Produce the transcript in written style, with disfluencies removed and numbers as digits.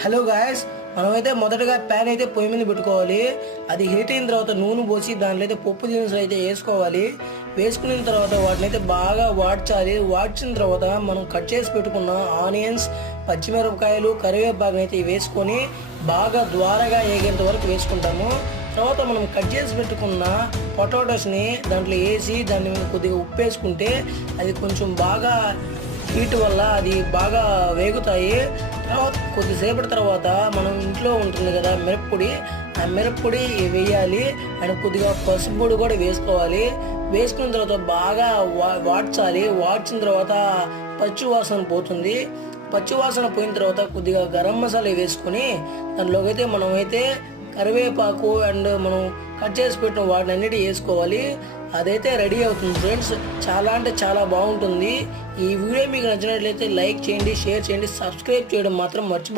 Hello guys, మనమైతే మొదటగా pan అయితే పొయ్యి మీద పెట్టుకోవాలి. అది హీట్ అయిన తర్వాత నూనె పోసి దాంట్లో అయితే పప్పు దినుసులు అయితే వేసుకోవాలి. వేసుకున్న తర్వాత వాటిని అయితే బాగా వాడ్చాలి. వాడ్చిన తర్వాత మనం కట్ చేసి పెట్టుకున్న ఆనియన్స్, పచ్చిమిరపకాయలు, కరివేపాకు అయితే వేసుకొని బాగా ద్వారగా వేగేంత వరకు వేసుకుంటాము. తర్వాత మనం కట్ చేసి పెట్టుకున్న పొటాటోస్ని దాంట్లో వేసి దాన్ని కొద్దిగా ఉప్పు వేసుకుంటే అది కొంచెం బాగా హీట్ వల్ల అది బాగా వేగుతాయి. తర్వాత కొద్దిసేపటి తర్వాత మనం ఇంట్లో ఉంటుంది కదా మిరప్పొడి, ఆ మిరప్పొడి వేయాలి. అండ్ కొద్దిగా పసుపు పొడి కూడా వేసుకోవాలి. వేసుకున్న తర్వాత బాగా వాడ్చాలి. వాడ్చిన తర్వాత పచ్చి వాసన పోతుంది. పచ్చి వాసన పోయిన తర్వాత కొద్దిగా గరం మసాలా వేసుకొని దాంట్లోకి అయితే మనమైతే కరివేపాకు అండ్ మనం కట్ చేసి పెట్టిన వాటిని అన్నిటి వేసుకోవాలి. అదైతే రెడీ అవుతుంది ఫ్రెండ్స్. చాలా అంటే చాలా బాగుంటుంది. ఈ వీడియో మీకు నచ్చినట్లయితే లైక్ చేయండి, షేర్ చేయండి, సబ్స్క్రైబ్ చేయడం మాత్రం మర్చిపో